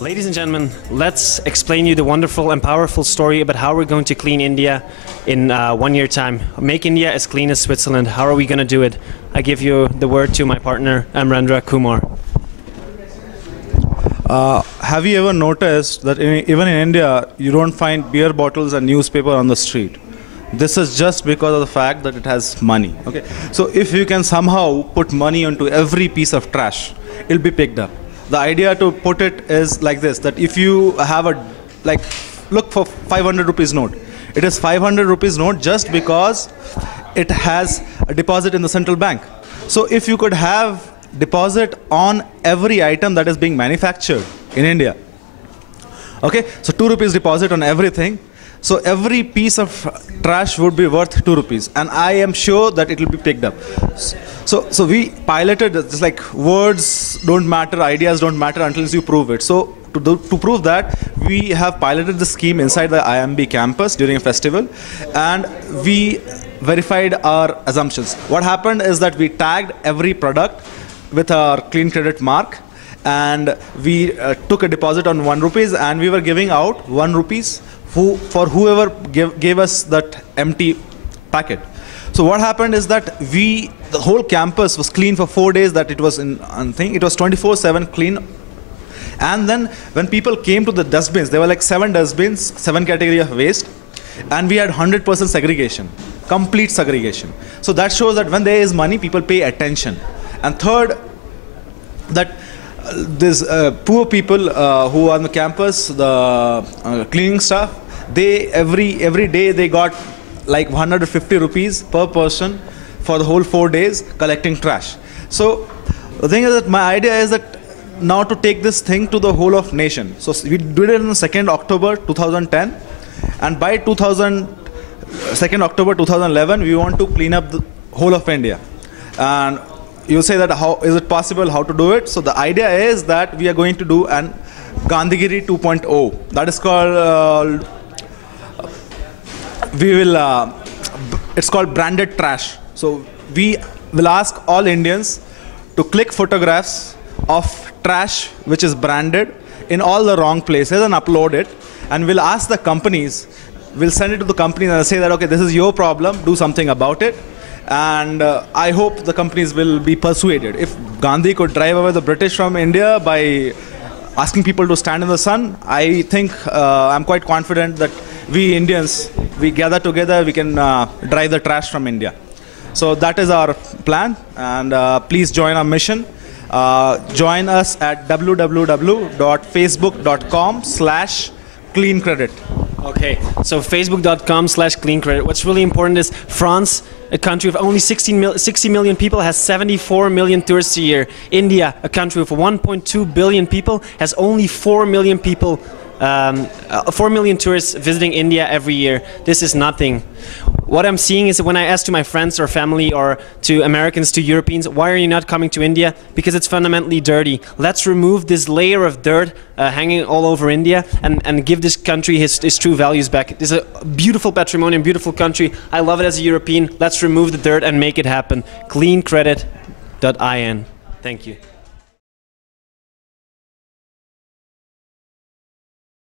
Ladies and gentlemen, let's explain you the wonderful and powerful story about how we're going to clean India in 1 year time. Make India as clean as Switzerland. How are we going to do it? I give you the word to my partner, Amrendra Kumar. Have you ever noticed that even in India, you don't find beer bottles and newspaper on the street? This is just because of the fact that it has money. Okay, so if you can somehow put money onto every piece of trash, it'll be picked up. The idea to put it is like this: that if you have look for 500 rupees note. It is 500 rupees note just because it has a deposit in the central bank. So if you could have deposit on every item that is being manufactured in India. Okay, so 2 rupees deposit on everything. So every piece of trash would be worth 2 rupees, and I am sure that it will be picked up. So we piloted this, like words don't matter, ideas don't matter until you prove it. So to prove that, we have piloted the scheme inside the IMB campus during a festival, and we verified our assumptions. What happened is that we tagged every product with our clean credit mark, and we took a deposit on 1 rupees, and we were giving out 1 rupees for whoever gave us that empty packet. So what happened is that the whole campus was clean for 4 days. That it was it was 24/7 clean. And then when people came to the dustbins, there were like 7 dustbins, 7 category of waste, and we had 100% segregation, complete segregation. So that shows that when there is money, people pay attention. And third, that these poor people who are on the campus, the cleaning staff, they every day they got like 150 rupees per person for the whole 4 days collecting trash. So the thing is that my idea is that now to take this thing to the whole of nation. So we did it on the 2nd October 2010, and by 2nd October 2011 we want to clean up the whole of India. And you say that how is it possible, how to do it? So the idea is that we are going to do an Gandhigiri 2.0. That is called it's called branded trash. So we will ask all Indians to click photographs of trash which is branded in all the wrong places and upload it, and we'll ask the companies, we'll send it to the companies and say that, okay, this is your problem, do something about it. And I hope the companies will be persuaded. If Gandhi could drive away the British from India by asking people to stand in the sun, I think I'm quite confident that we Indians, we gather together, we can drive the trash from India. So that is our plan, and please join our mission. Join us at www.facebook.com/cleancredit. Okay, so facebook.com/cleancredit. What's really important is France, a country of only 60 million people, has 74 million tourists a year. India, a country of 1.2 billion people, has only 4 million people, 4 million tourists visiting India every year. This is nothing. What I'm seeing is that when I ask to my friends or family or to Americans, to Europeans, why are you not coming to India? Because it's fundamentally dirty. Let's remove this layer of dirt hanging all over India and give this country his true values back. This is a beautiful patrimonium, beautiful country. I love it as a European. Let's remove the dirt and make it happen. Cleancredit.in. Thank you.